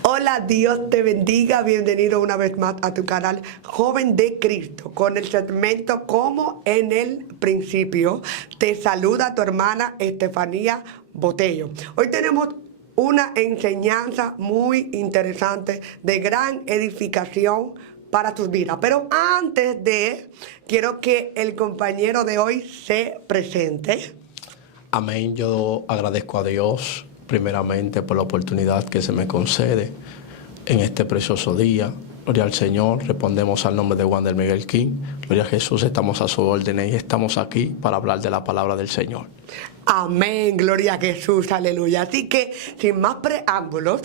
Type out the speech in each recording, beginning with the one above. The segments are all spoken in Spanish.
Hola, Dios te bendiga. Bienvenido una vez más a tu canal Joven de Cristo con el segmento Como en el Principio. Te saluda tu hermana Estefanía Botello. Hoy tenemos una enseñanza muy interesante de gran edificación para tus vidas. Pero antes de, quiero que el compañero de hoy se presente. Amén. Yo agradezco a Dios primeramente por la oportunidad que se me concede en este precioso día. Gloria al Señor. Respondemos al nombre de Wander Miguel King. Gloria a Jesús. Estamos a su orden y estamos aquí para hablar de la palabra del Señor. Amén. Gloria a Jesús. Aleluya. Así que, sin más preámbulos,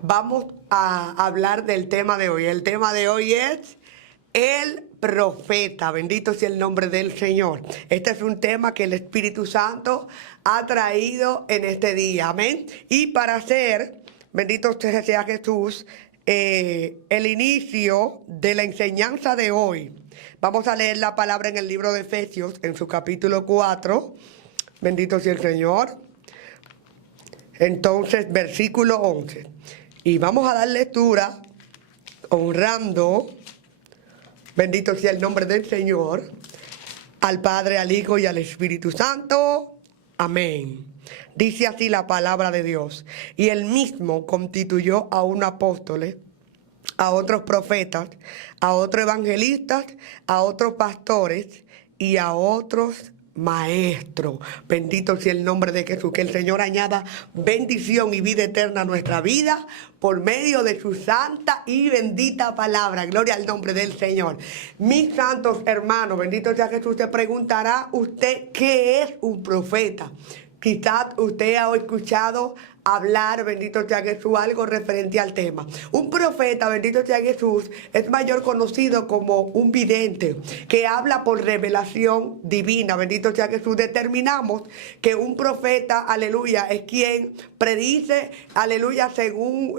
vamos a hablar del tema de hoy. El tema de hoy es el profeta. Bendito sea el nombre del Señor. Este es un tema que el Espíritu Santo ha traído en este día. Amén. Y para hacer, bendito sea Jesús, el inicio de la enseñanza de hoy, vamos a leer la palabra en el libro de Efesios, en su capítulo 4. Bendito sea el Señor. Entonces, versículo 11. Y vamos a dar lectura honrando, bendito sea el nombre del Señor, al Padre, al Hijo y al Espíritu Santo. Amén. Dice así la palabra de Dios. Y él mismo constituyó a unos apóstoles, a otros profetas, a otros evangelistas, a otros pastores y a otros maestros. Bendito sea el nombre de Jesús. Que el Señor añada bendición y vida eterna a nuestra vida por medio de su santa y bendita palabra. Gloria al nombre del Señor. Mis santos hermanos, bendito sea Jesús. Se preguntará usted qué es un profeta. Quizás usted ha escuchado hablar, bendito sea Jesús, algo referente al tema. Un profeta, bendito sea Jesús, es mayor conocido como un vidente que habla por revelación divina. Bendito sea Jesús. Determinamos que un profeta, aleluya, es quien predice, aleluya, según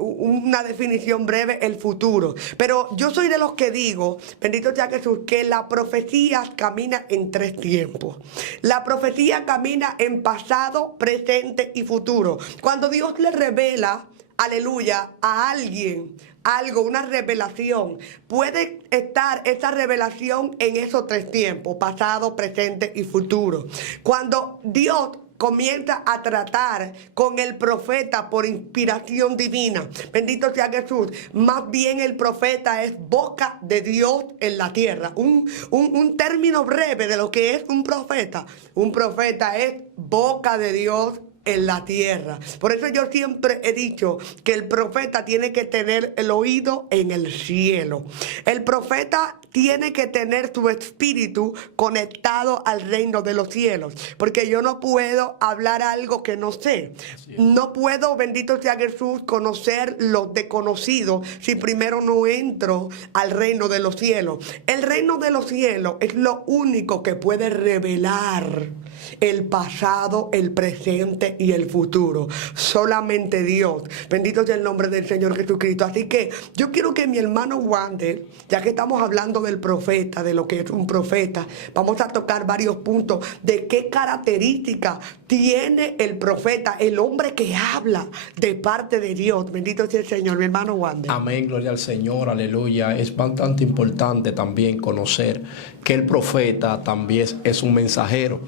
una definición breve, el futuro. Pero yo soy de los que digo, bendito sea Jesús, que la profecía camina en tres tiempos. La profecía camina en pasado, presente y futuro. Cuando Dios le revela, aleluya, a alguien algo, una revelación, puede estar esa revelación en esos tres tiempos: pasado, presente y futuro. Cuando Dios comienza a tratar con el profeta por inspiración divina, bendito sea Jesús, más bien el profeta es boca de Dios en la tierra. Un término breve de lo que es un profeta. Un profeta es boca de Dios en la tierra. Por eso yo siempre he dicho que el profeta tiene que tener el oído en el cielo. El profeta tiene que tener su espíritu conectado al reino de los cielos, porque yo no puedo hablar algo que no sé. No puedo, bendito sea Jesús, conocer lo desconocido si primero no entro al reino de los cielos. El reino de los cielos es lo único que puede revelar el pasado, el presente y el futuro. Solamente Dios. Bendito sea el nombre del Señor Jesucristo. Así que yo quiero que mi hermano Wander, ya que estamos hablando del profeta, de lo que es un profeta, vamos a tocar varios puntos de qué características tiene el profeta, el hombre que habla de parte de Dios. Bendito sea el Señor, mi hermano Wander. Amén, gloria al Señor, aleluya. Es bastante importante también conocer que el profeta también es un mensajero.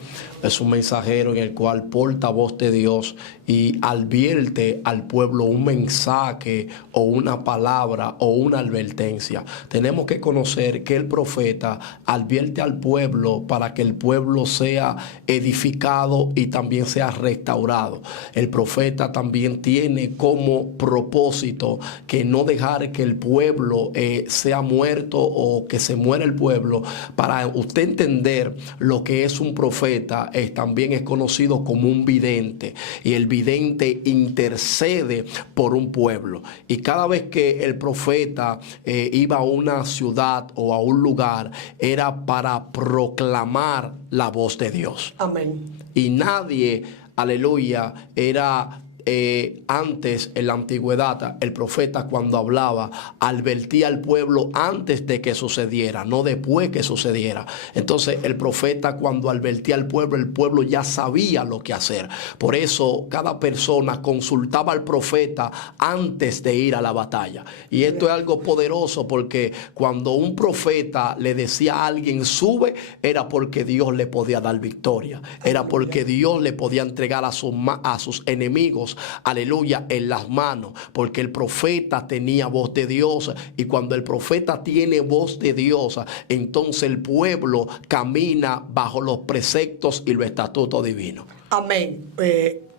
Es un mensajero en el cual porta voz de Dios y advierte al pueblo un mensaje o una palabra o una advertencia. Tenemos que conocer que el profeta advierte al pueblo para que el pueblo sea edificado y también sea restaurado. El profeta también tiene como propósito que no dejar que el pueblo sea muerto o que se muera el pueblo. Para usted entender lo que es un profeta, también es conocido como un vidente, y el vidente intercede por un pueblo. Y cada vez que el profeta iba a una ciudad o a un lugar, era para proclamar la voz de Dios. Amén. Y nadie, aleluya, era antes, en la antigüedad, el profeta cuando hablaba advertía al pueblo antes de que sucediera, no después que sucediera. Entonces el profeta cuando advertía al pueblo, el pueblo ya sabía lo que hacer. Por eso cada persona consultaba al profeta antes de ir a la batalla. Y esto es algo poderoso, porque cuando un profeta le decía a alguien sube, era porque Dios le podía dar victoria, era porque Dios le podía entregar a sus enemigos, aleluya, en las manos, porque el profeta tenía voz de Dios, y cuando el profeta tiene voz de Dios, entonces el pueblo camina bajo los preceptos y los estatutos divinos. Amén.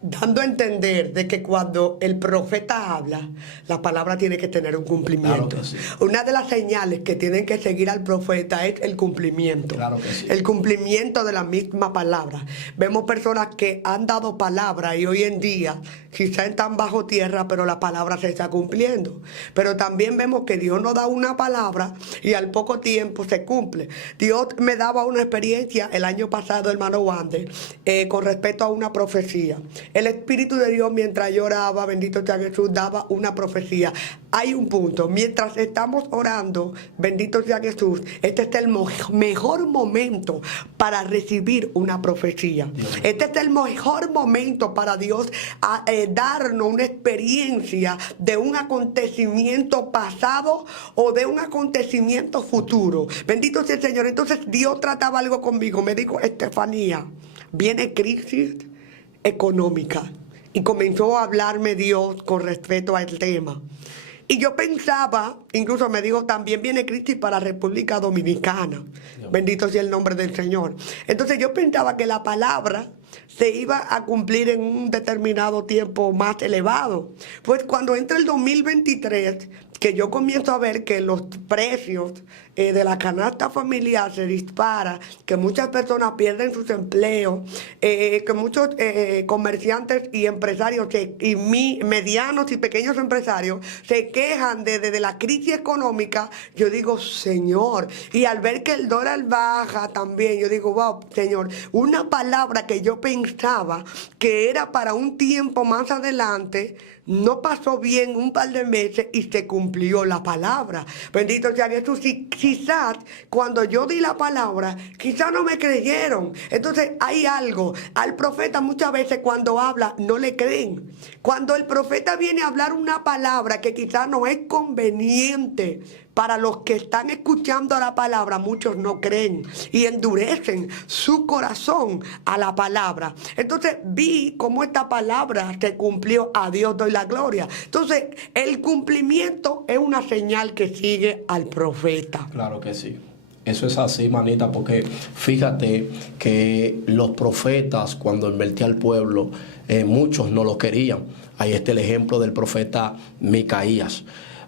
Dando a entender de que cuando el profeta habla, la palabra tiene que tener un cumplimiento. Claro que sí. Una de las señales que tienen que seguir al profeta es el cumplimiento. Claro que sí. El cumplimiento de la misma palabra. Vemos personas que han dado palabra y hoy en día quizá están bajo tierra, pero la palabra se está cumpliendo. Pero también vemos que Dios nos da una palabra y al poco tiempo se cumple. Dios me daba una experiencia el año pasado, hermano Wander, con respecto a una profecía. El Espíritu de Dios, mientras yo oraba, bendito sea Jesús, daba una profecía. Hay un punto, mientras estamos orando, bendito sea Jesús, este es el mejor momento para recibir una profecía. Este es el mejor momento para Dios darnos una experiencia de un acontecimiento pasado o de un acontecimiento futuro. Bendito sea el Señor. Entonces Dios trataba algo conmigo. Me dijo, Estefanía, viene crisis económica, y comenzó a hablarme Dios con respecto al tema. Y yo pensaba, incluso me dijo, también viene crisis para República Dominicana. Bendito sea el nombre del Señor. Entonces yo pensaba que la palabra se iba a cumplir en un determinado tiempo más elevado. Pues cuando entra el 2023, que yo comienzo a ver que los precios de la canasta familiar se dispara, que muchas personas pierden sus empleos, que muchos comerciantes y empresarios medianos y pequeños empresarios se quejan de la crisis económica, yo digo, Señor, y al ver que el dólar baja también, yo digo, wow, Señor, una palabra que yo pensaba que era para un tiempo más adelante, no pasó bien un par de meses y se cumplió la palabra. Bendito sea Jesús. Y quizás cuando yo di la palabra, quizás no me creyeron. Entonces hay algo. Al profeta muchas veces cuando habla no le creen. Cuando el profeta viene a hablar una palabra que quizás no es conveniente para los que están escuchando la palabra, muchos no creen y endurecen su corazón a la palabra. Entonces vi cómo esta palabra se cumplió. A Dios doy la gloria. Entonces el cumplimiento es una señal que sigue al profeta. Claro que sí. Eso es así, manita, porque fíjate que los profetas, cuando advertían al pueblo, muchos no lo querían. Ahí está el ejemplo del profeta Micaías.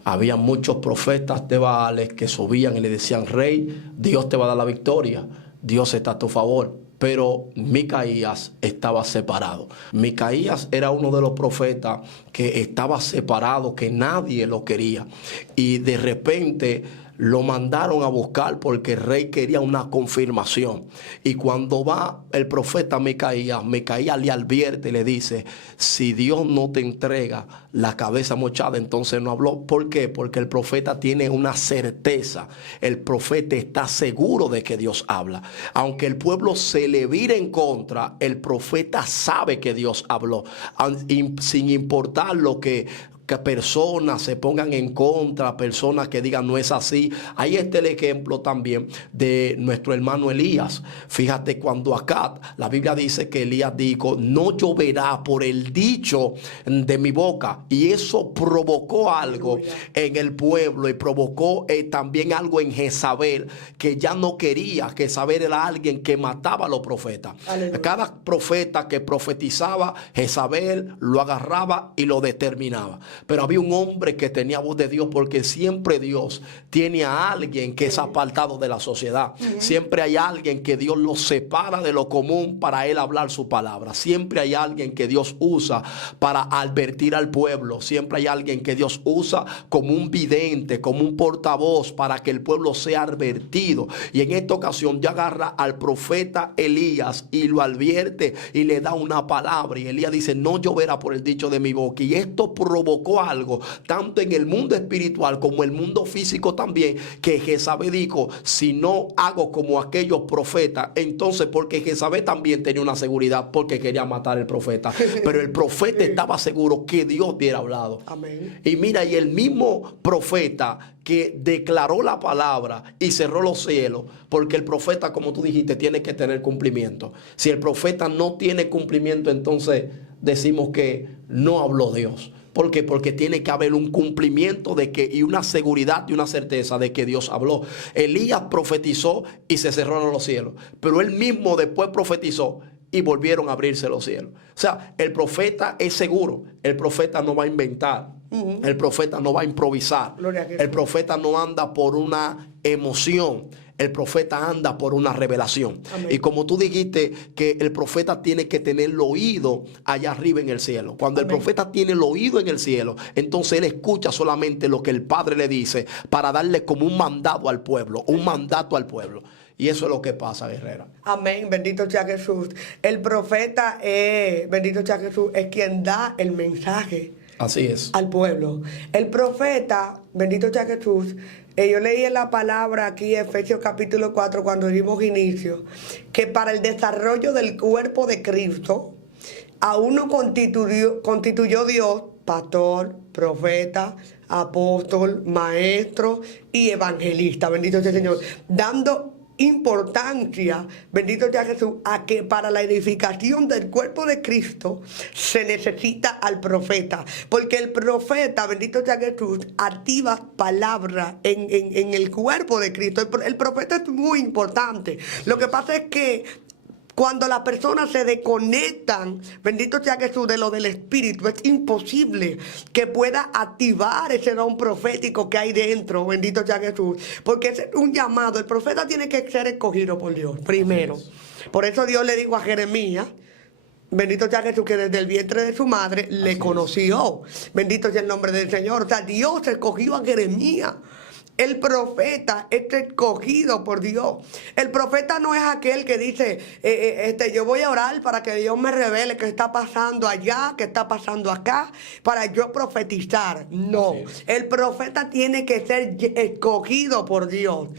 Había muchos profetas de Baales que subían y le decían, rey, Dios te va a dar la victoria, Dios está a tu favor. Pero Micaías estaba separado. Micaías era uno de los profetas que estaba separado, que nadie lo quería. Y de repente lo mandaron a buscar porque el rey quería una confirmación. Y cuando va el profeta Micaías, Micaías le advierte y le dice, si Dios no te entrega la cabeza mochada, entonces no habló. ¿Por qué? Porque el profeta tiene una certeza. El profeta está seguro de que Dios habla. Aunque el pueblo se le vire en contra, el profeta sabe que Dios habló. Sin importar lo que personas se pongan en contra, personas que digan no es así. Ahí está el ejemplo también de nuestro hermano Elías. Fíjate, cuando acá la Biblia dice que Elías dijo, no lloverá por el dicho de mi boca, y eso provocó algo en el pueblo y provocó también algo en Jezabel, que ya no quería. Que Jezabel era alguien que mataba a los profetas. Aleluya. Cada profeta que profetizaba, Jezabel lo agarraba y lo determinaba. pero había un hombre que tenía voz de Dios, porque siempre Dios tiene a alguien que es apartado de la sociedad. Siempre hay alguien que Dios lo separa de lo común para él hablar su palabra. Siempre hay alguien que Dios usa para advertir al pueblo. Siempre hay alguien que Dios usa como un vidente, como un portavoz para que el pueblo sea advertido. Y en esta ocasión ya agarra al profeta Elías y lo advierte y le da una palabra. Y Elías dice: no lloverá por el dicho de mi boca. Y esto provocó algo, tanto en el mundo espiritual como el mundo físico también, que Jezabel dijo: si no hago como aquellos profetas, entonces, porque Jezabel también tenía una seguridad, porque quería matar al profeta. Pero el profeta estaba seguro que Dios hubiera hablado. Amén. Y mira, y el mismo profeta que declaró la palabra y cerró los cielos, porque el profeta, como tú dijiste, tiene que tener cumplimiento. Si el profeta no tiene cumplimiento, entonces decimos que no habló Dios. ¿Por qué? Porque tiene que haber un cumplimiento de que, y una seguridad y una certeza de que Dios habló. Elías profetizó y se cerraron los cielos, pero él mismo después profetizó y volvieron a abrirse los cielos. O sea, el profeta es seguro. El profeta no va a inventar. El profeta no va a improvisar. El profeta no anda por una emoción. El profeta anda por una revelación. Amén. Y como tú dijiste, que el profeta tiene que tener el oído allá arriba en el cielo. Cuando Amén. El profeta tiene el oído en el cielo, entonces él escucha solamente lo que el Padre le dice para darle como un mandato al pueblo, un mandato al pueblo. Y eso es lo que pasa, guerrera. Amén, bendito sea Jesús. El profeta, bendito sea Jesús, es quien da el mensaje. Así es. Al pueblo. El profeta, bendito sea Jesús, yo leí en la palabra aquí, Efesios capítulo 4, cuando dimos inicio, que para el desarrollo del cuerpo de Cristo, a uno constituyó Dios, pastor, profeta, apóstol, maestro y evangelista, bendito sea el Señor, dando importancia, bendito sea Jesús, a que para la edificación del cuerpo de Cristo se necesita al profeta, porque el profeta, bendito sea Jesús, activa palabra en el cuerpo de Cristo. El profeta es muy importante. Lo que pasa es que cuando las personas se desconectan, bendito sea Jesús, de lo del Espíritu, es imposible que pueda activar ese don profético que hay dentro, bendito sea Jesús, porque es un llamado. El profeta tiene que ser escogido por Dios primero. Por eso Dios le dijo a Jeremías, bendito sea Jesús, que desde el vientre de su madre le conoció. Bendito sea el nombre del Señor. O sea, Dios escogió a Jeremías. El profeta es escogido por Dios. El profeta no es aquel que dice, yo voy a orar para que Dios me revele qué está pasando allá, qué está pasando acá, para yo profetizar. No, el profeta tiene que ser escogido por Dios.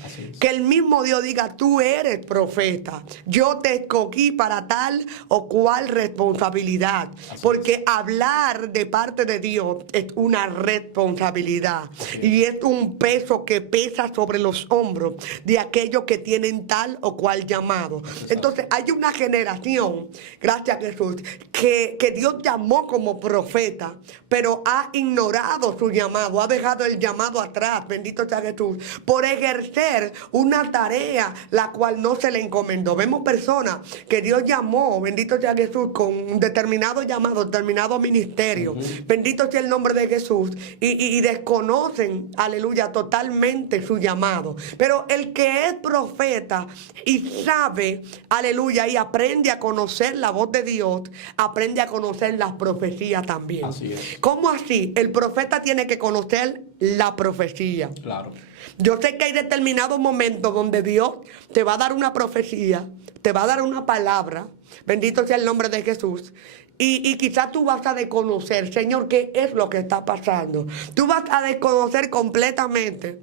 Que el mismo Dios diga, tú eres profeta, yo te escogí para tal o cual responsabilidad. Porque hablar de parte de Dios es una responsabilidad y es un peso que pesa sobre los hombros de aquellos que tienen tal o cual llamado. Entonces hay una generación, gracias a Jesús, que Dios llamó como profeta, pero ha ignorado su llamado, ha dejado el llamado atrás, bendito sea Jesús, por ejercer una tarea la cual no se le encomendó. Vemos personas que Dios llamó, bendito sea Jesús, con un determinado llamado, determinado ministerio, bendito sea el nombre de Jesús, y desconocen, aleluya, totalmente su llamado. Pero el que es profeta y sabe, aleluya, y aprende a conocer la voz de Dios, aprende a conocer las profecías también. Así es. ¿Cómo así? El profeta tiene que conocer la profecía. Claro. Yo sé que hay determinados momentos donde Dios te va a dar una profecía, te va a dar una palabra, bendito sea el nombre de Jesús, y quizás tú vas a desconocer, Señor, qué es lo que está pasando. Tú vas a desconocer completamente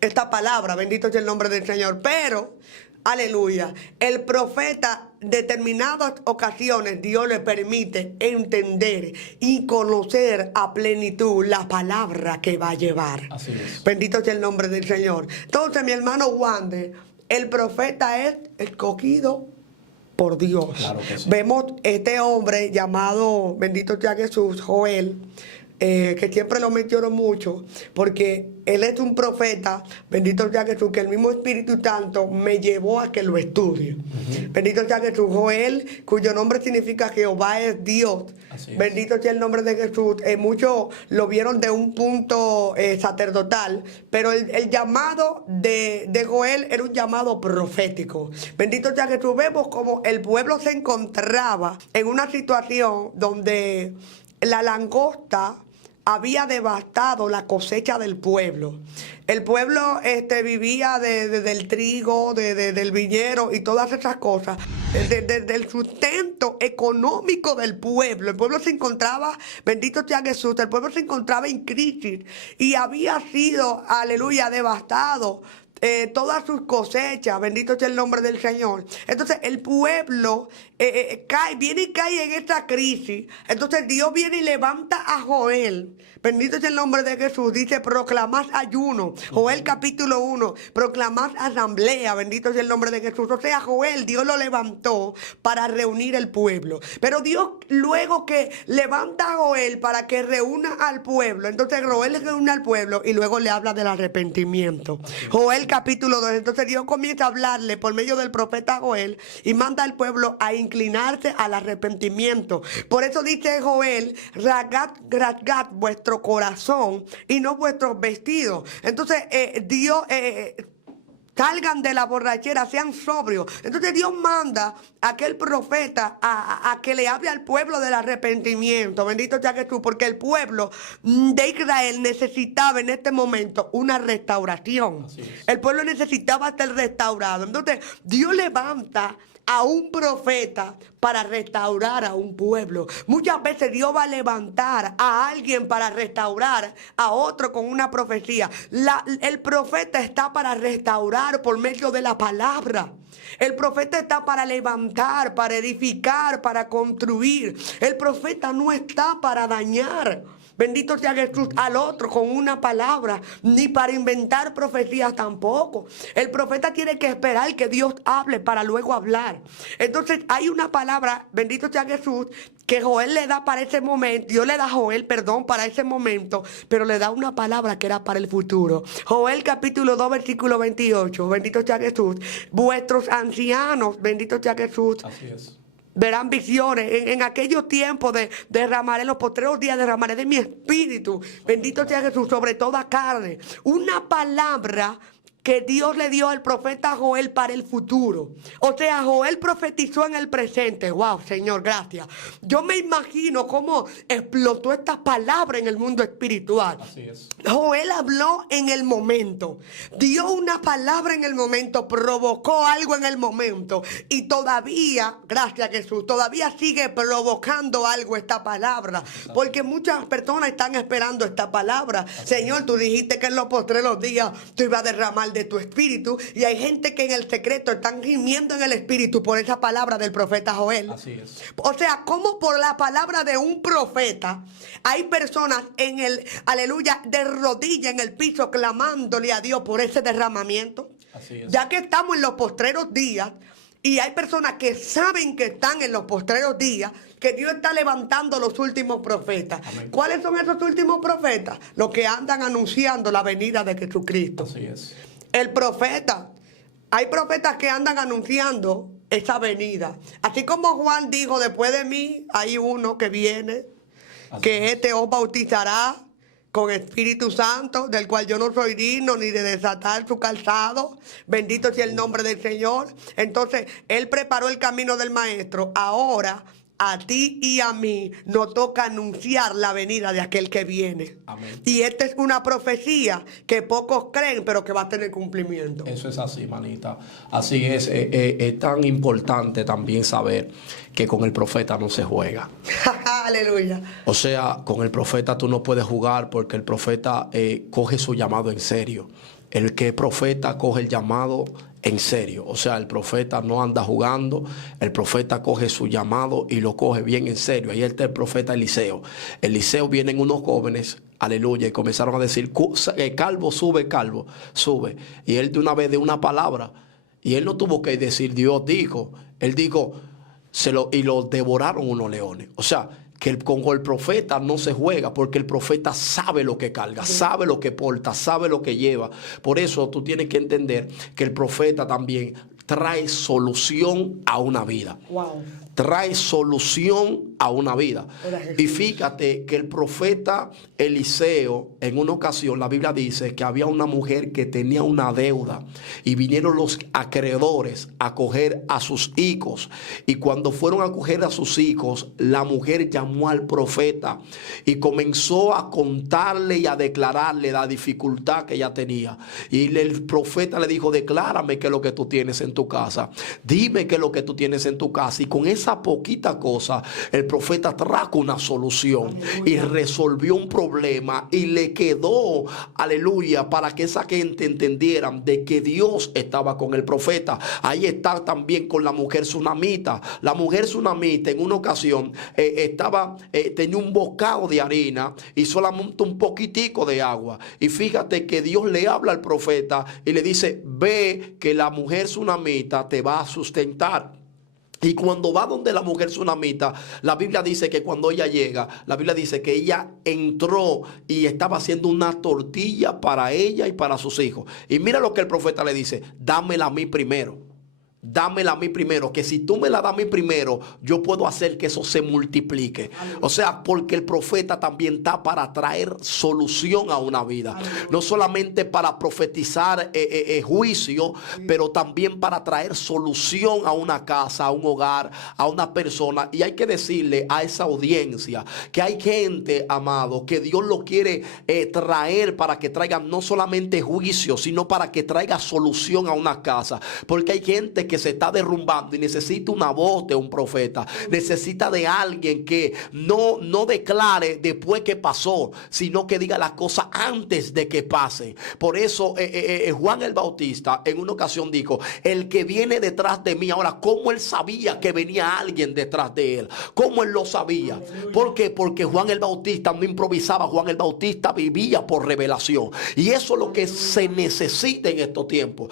esta palabra, bendito sea el nombre del Señor, pero, aleluya, el profeta, determinadas ocasiones, Dios le permite entender y conocer a plenitud la palabra que va a llevar. Así es. Bendito sea el nombre del Señor. Entonces, mi hermano Wander, el profeta es escogido por Dios. Claro que sí. Vemos este hombre llamado, bendito sea Jesús, Joel, que siempre lo menciono mucho, porque él es un profeta, bendito sea Jesús, que el mismo Espíritu Santo me llevó a que lo estudie. Bendito sea Jesús. Joel, cuyo nombre significa Jehová es Dios. Bendito sea el nombre de Jesús. Muchos lo vieron de un punto sacerdotal, pero el llamado de Joel era un llamado profético. Bendito sea Jesús. Vemos como el pueblo se encontraba en una situación donde la langosta había devastado la cosecha del pueblo. El pueblo vivía del trigo, del viñero y todas esas cosas, del sustento económico del pueblo. El pueblo se encontraba, bendito sea Jesús, el pueblo se encontraba en crisis y había sido, aleluya, devastado. Todas sus cosechas, bendito sea el nombre del Señor. Entonces el pueblo viene y cae en esta crisis. Entonces Dios viene y levanta a Joel, bendito sea el nombre de Jesús. Dice: proclamad ayuno. Joel capítulo 1, proclamad asamblea, bendito sea el nombre de Jesús. O sea, Joel, Dios lo levantó para reunir el pueblo. Pero Dios, luego que levanta a Joel para que reúna al pueblo, entonces Joel reúne al pueblo y luego le habla del arrepentimiento. Joel capítulo 2. Entonces Dios comienza a hablarle por medio del profeta Joel y manda al pueblo a inclinarse al arrepentimiento. Por eso dice Joel: rasgad vuestro corazón y no vuestros vestidos. Entonces Dios... salgan de la borrachera, sean sobrios. Entonces Dios manda a aquel profeta a que le hable al pueblo del arrepentimiento. Bendito sea Jesús, porque el pueblo de Israel necesitaba en este momento una restauración. El pueblo necesitaba ser restaurado. Entonces Dios levanta a un profeta para restaurar a un pueblo. Muchas veces Dios va a levantar a alguien para restaurar a otro con una profecía. El profeta está para restaurar por medio de la palabra. El profeta está para levantar, para edificar, para construir. El profeta no está para dañar. Bendito sea Jesús, al otro con una palabra, ni para inventar profecías tampoco. El profeta tiene que esperar que Dios hable para luego hablar. Entonces hay una palabra, bendito sea Jesús, que Joel le da para ese momento. Dios le da a Joel, perdón, para ese momento, pero le da una palabra que era para el futuro. Joel capítulo 2, versículo 28, bendito sea Jesús. Vuestros ancianos, bendito sea Jesús. Así es. Verán visiones. En aquellos tiempos derramaré, en los postreros días derramaré de mi espíritu. Bendito sea Jesús sobre toda carne. Una palabra que Dios le dio al profeta Joel para el futuro. O sea, Joel profetizó en el presente. Wow, Señor, gracias. Yo me imagino cómo explotó esta palabra en el mundo espiritual. Así es. Joel habló en el momento, dio una palabra en el momento, provocó algo en el momento y todavía, gracias a Jesús, todavía sigue provocando algo esta palabra, porque muchas personas están esperando esta palabra. Señor, tú dijiste que en los postreros días tú ibas a derramar de tu espíritu, y hay gente que en el secreto están gimiendo en el espíritu por esa palabra del profeta Joel. Así es. O sea, como por la palabra de un profeta hay personas en el, aleluya, de rodillas en el piso clamándole a Dios por ese derramamiento. Así es. Ya que estamos en los postreros días y hay personas que saben que están en los postreros días, que Dios está levantando los últimos profetas. Amén. ¿Cuáles son esos últimos profetas? Los que andan anunciando la venida de Jesucristo. Así es. El profeta, hay profetas que andan anunciando esa venida. Así como Juan dijo: después de mí hay uno que viene, que este os bautizará con Espíritu Santo, del cual yo no soy digno ni de desatar su calzado. Bendito sea el nombre del Señor. Entonces, Él preparó el camino del Maestro. Ahora, a ti y a mí nos toca anunciar la venida de aquel que viene. Amén. Y esta es una profecía que pocos creen, pero que va a tener cumplimiento. Eso es así, manita. Así es. Es tan importante también saber que con el profeta no se juega. Aleluya. O sea, con el profeta tú no puedes jugar, porque el profeta coge su llamado en serio. El que es profeta coge el llamado en serio. O sea, el profeta no anda jugando. El profeta coge su llamado y lo coge bien en serio. Ahí está el profeta Eliseo. Eliseo, vienen unos jóvenes, aleluya, y comenzaron a decir: calvo, sube. Y él de una vez de una palabra. Y él no tuvo que decir Dios dijo. Él dijo, y lo devoraron unos leones. O sea, que con el profeta no se juega, porque el profeta sabe lo que carga, sabe lo que porta, sabe lo que lleva. Por eso tú tienes que entender que el profeta también trae solución a una vida. Wow. Trae solución a una vida. Y fíjate que el profeta Eliseo, en una ocasión, la Biblia dice que había una mujer que tenía una deuda y vinieron los acreedores a coger a sus hijos. Y cuando fueron a coger a sus hijos, la mujer llamó al profeta y comenzó a contarle y a declararle la dificultad que ella tenía. Y el profeta le dijo: declárame qué es lo que tú tienes en tu casa. Dime qué es lo que tú tienes en tu casa. Y con esa poquita cosa, el profeta trajo una solución. Aleluya. Y resolvió un problema y le quedó, aleluya, para que esa gente entendieran de que Dios estaba con el profeta. Ahí está también con la mujer tsunamita. La mujer tsunamita en una ocasión tenía un bocado de harina y solamente un poquitico de agua. Y fíjate que Dios le habla al profeta y le dice: ve que la mujer tsunamita te va a sustentar. Y cuando va donde la mujer tsunamita, la Biblia dice que cuando ella llega, la Biblia dice que ella entró y estaba haciendo una tortilla para ella y para sus hijos. Y mira lo que el profeta le dice: dámela a mí primero. Dámela a mí primero, que si tú me la das a mí primero, yo puedo hacer que eso se multiplique. O sea, porque el profeta también está para traer solución a una vida. No solamente para profetizar juicio, pero también para traer solución a una casa, a un hogar, a una persona. Y hay que decirle a esa audiencia que hay gente, amado, que Dios lo quiere traer para que traiga no solamente juicio, sino para que traiga solución a una casa. Porque hay gente que se está derrumbando y necesita una voz de un profeta. Necesita de alguien que no declare después que pasó, sino que diga las cosas antes de que pasen. Por eso Juan el Bautista en una ocasión dijo: el que viene detrás de mí. Ahora, ¿cómo él sabía que venía alguien detrás de él? ¿Cómo él lo sabía? ¿Por qué? Porque Juan el Bautista no improvisaba. Juan el Bautista vivía por revelación. Y eso es lo que se necesita en estos tiempos.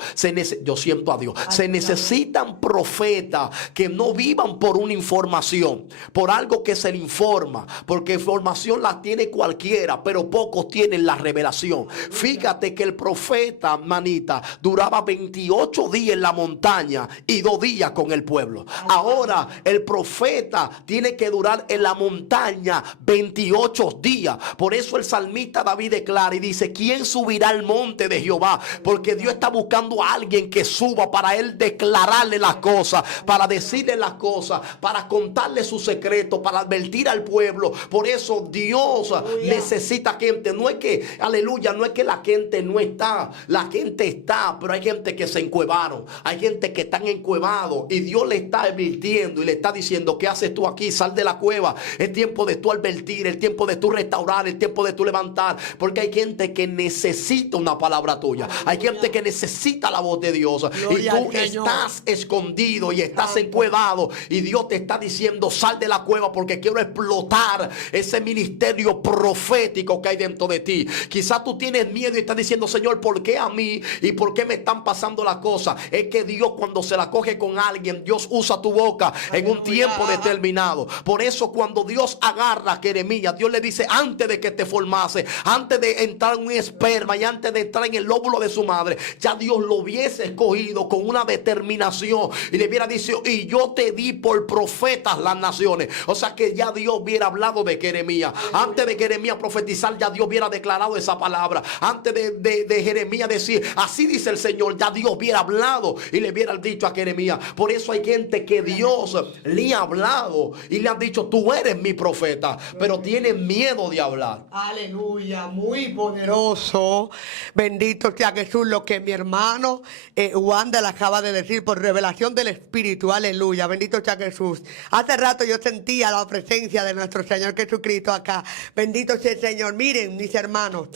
Yo siento a Dios. Se necesitan profetas que no vivan por una información, por algo que se le informa, porque información la tiene cualquiera, pero pocos tienen la revelación. Fíjate que el profeta, manita, duraba 28 días en la montaña y 2 días con el pueblo. Ahora el profeta tiene que durar en la montaña 28 días. Por eso el salmista David declara y dice: ¿quién subirá al monte de Jehová? Porque Dios está buscando a alguien que suba para él declararle las cosas, para decirle las cosas, para contarle su secreto, para advertir al pueblo. Por eso Dios necesita gente. No es que, aleluya, no es que la gente no está. La gente está, pero hay gente que se encuevaron. Hay gente que están encuevados y Dios le está advirtiendo y le está diciendo: ¿qué haces tú aquí? Sal de la cueva. Es tiempo de tú advertir, es tiempo de tú restaurar, es tiempo de tú levantar. Porque hay gente que necesita una palabra tuya. Hay gente que necesita la voz de Dios. Y tú estás escondido y estás encuevado y Dios te está diciendo: sal de la cueva, porque quiero explotar ese ministerio profético que hay dentro de ti. Quizás tú tienes miedo y estás diciendo: Señor, ¿por qué a mí? ¿Y por qué me están pasando las cosas? Es que Dios, cuando se la coge con alguien, Dios usa tu boca en un tiempo determinado. Por eso cuando Dios agarra a Jeremías, Dios le dice: antes de que te formase, antes de entrar en un esperma y antes de entrar en el lóbulo de su madre, ya Dios lo hubiese escogido con una determinación y le hubiera dicho: y yo te di por profetas las naciones. O sea que ya Dios hubiera hablado de Jeremías. Antes de Jeremías profetizar, ya Dios hubiera declarado esa palabra. Antes de Jeremías decir: así dice el Señor, ya Dios hubiera hablado y le hubiera dicho a Jeremías. Por eso hay gente que Dios le ha hablado y le han dicho: tú eres mi profeta, pero tienen miedo de hablar. Aleluya, muy poderoso. Bendito sea Jesús, lo que mi hermano Wanda le acaba de decir por revelación del Espíritu. Aleluya, bendito sea Jesús. Hace rato yo sentía la presencia de nuestro Señor Jesucristo acá. Bendito sea el Señor. Miren, mis hermanos,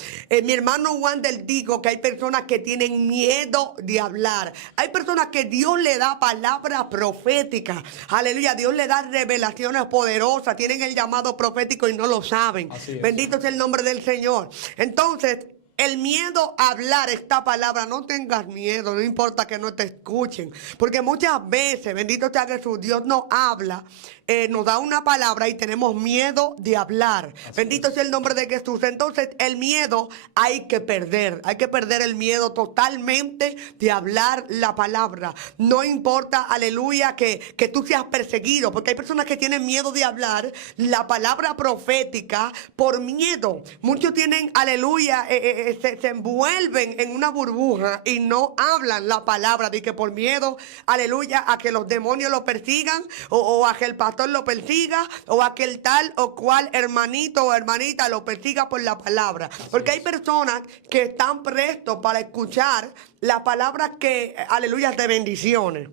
mi hermano Wanda dijo que hay personas que tienen miedo de hablar. Hay personas que Dios le da palabras proféticas. Aleluya, Dios le da revelaciones poderosas. Tienen el llamado profético y no lo saben. Bendito sea el nombre del Señor. Entonces, el miedo a hablar esta palabra, no tengas miedo, no importa que no te escuchen. Porque muchas veces, bendito sea Jesús, Dios no habla nos da una palabra y tenemos miedo de hablar. Bendito sea el nombre de Jesús. Entonces el miedo hay que perder el miedo totalmente de hablar la palabra. No importa, aleluya, que tú seas perseguido, porque hay personas que tienen miedo de hablar la palabra profética por miedo. Muchos tienen, aleluya, se envuelven en una burbuja y no hablan la palabra de que por miedo, aleluya, a que los demonios lo persigan o a que el pastor lo persiga o a que el tal o cual hermanito o hermanita lo persiga por la palabra. Porque hay personas que están prestos para escuchar la palabra que, aleluya, de bendiciones.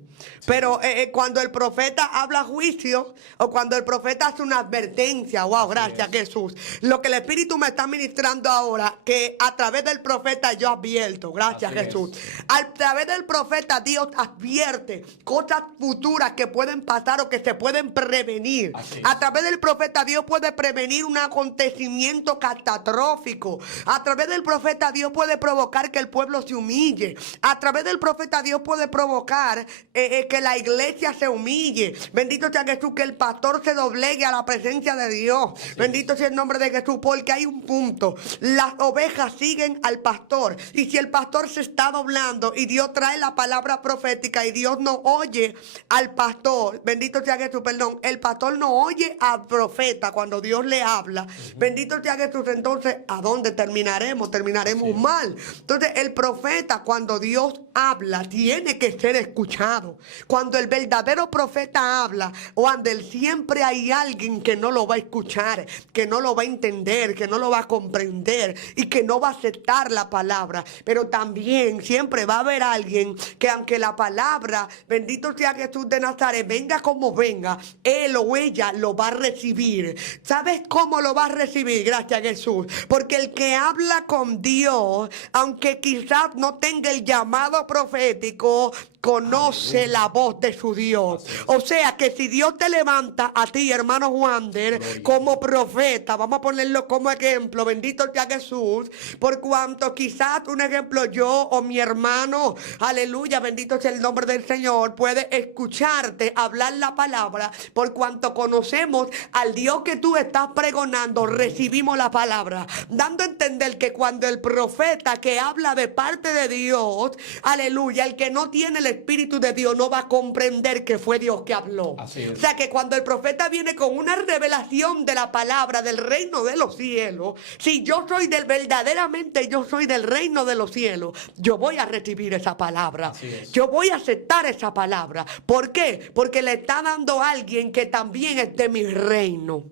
Pero cuando el profeta habla juicio o cuando el profeta hace una advertencia, wow, gracias Jesús. Lo que el Espíritu me está ministrando ahora, que a través del profeta yo advierto, gracias Jesús. A través del profeta Dios advierte cosas futuras que pueden pasar o que se pueden prevenir. A través del profeta Dios puede prevenir un acontecimiento catastrófico. A través del profeta Dios puede provocar que el pueblo se humille. A través del profeta Dios puede provocar que la iglesia se humille. Bendito sea Jesús, que el pastor se doblegue a la presencia de Dios. Bendito sea el nombre de Jesús, porque hay un punto. Las ovejas siguen al pastor. Y si el pastor se está doblando y Dios trae la palabra profética y Dios no oye al pastor, bendito sea Jesús, perdón, el pastor no oye al profeta cuando Dios le habla. Bendito sea Jesús, entonces, ¿a dónde terminaremos? Terminaremos mal. Entonces, el profeta, cuando Dios habla, tiene que ser escuchado. Cuando el verdadero profeta habla, Wander, siempre hay alguien que no lo va a escuchar, que no lo va a entender, que no lo va a comprender y que no va a aceptar la palabra. Pero también siempre va a haber alguien que, aunque la palabra, bendito sea Jesús de Nazaret, venga como venga, él o ella lo va a recibir. ¿Sabes cómo lo va a recibir? Gracias Jesús. Porque el que habla con Dios, aunque quizás no tenga el llamado profético, conoce la voz de su Dios. O sea que si Dios te levanta a ti, hermano Wander, como profeta, vamos a ponerlo como ejemplo, bendito sea Jesús, por cuanto quizás un ejemplo yo o mi hermano, aleluya, bendito sea el nombre del Señor, puede escucharte hablar la palabra, por cuanto conocemos al Dios que tú estás pregonando, recibimos la palabra, dando a entender que cuando el profeta que habla de parte de Dios, aleluya, el que no tiene el Espíritu de Dios no va a comprender que fue Dios que habló. Así es. O sea que cuando el profeta viene con una revelación de la palabra del reino de los cielos, si yo soy verdaderamente yo soy del reino de los cielos, yo voy a recibir esa palabra. Yo voy a aceptar esa palabra. ¿Por qué? Porque le está dando a alguien que también es de mi reino.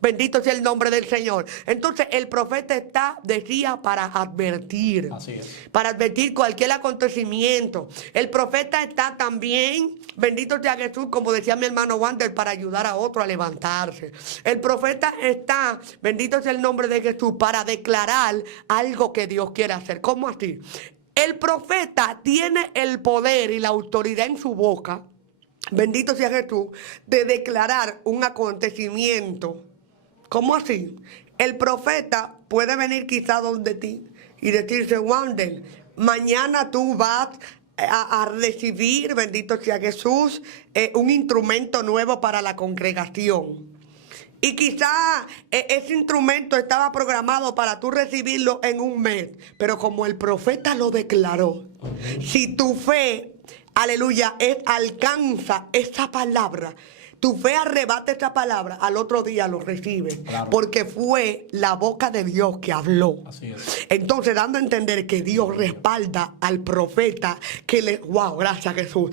Bendito sea el nombre del Señor. Entonces el profeta está, decía, para advertir. Así es. Para advertir cualquier acontecimiento. El profeta está también, bendito sea Jesús, como decía mi hermano Wander, para ayudar a otro a levantarse. El profeta está, bendito sea el nombre de Jesús, para declarar algo que Dios quiere hacer. ¿Cómo así? El profeta tiene el poder y la autoridad en su boca, bendito sea Jesús, de declarar un acontecimiento. ¿Cómo así? El profeta puede venir quizá donde ti y decirse, Wander, mañana tú vas a recibir, bendito sea Jesús, un instrumento nuevo para la congregación. Y quizá ese instrumento estaba programado para tú recibirlo en un mes. Pero como el profeta lo declaró, si tu fe, aleluya, alcanza esa palabra, tu fe arrebata esa palabra, al otro día lo recibe. Claro. Porque fue la boca de Dios que habló. Así es. Entonces, dando a entender que Dios respalda al profeta, wow, gracias Jesús.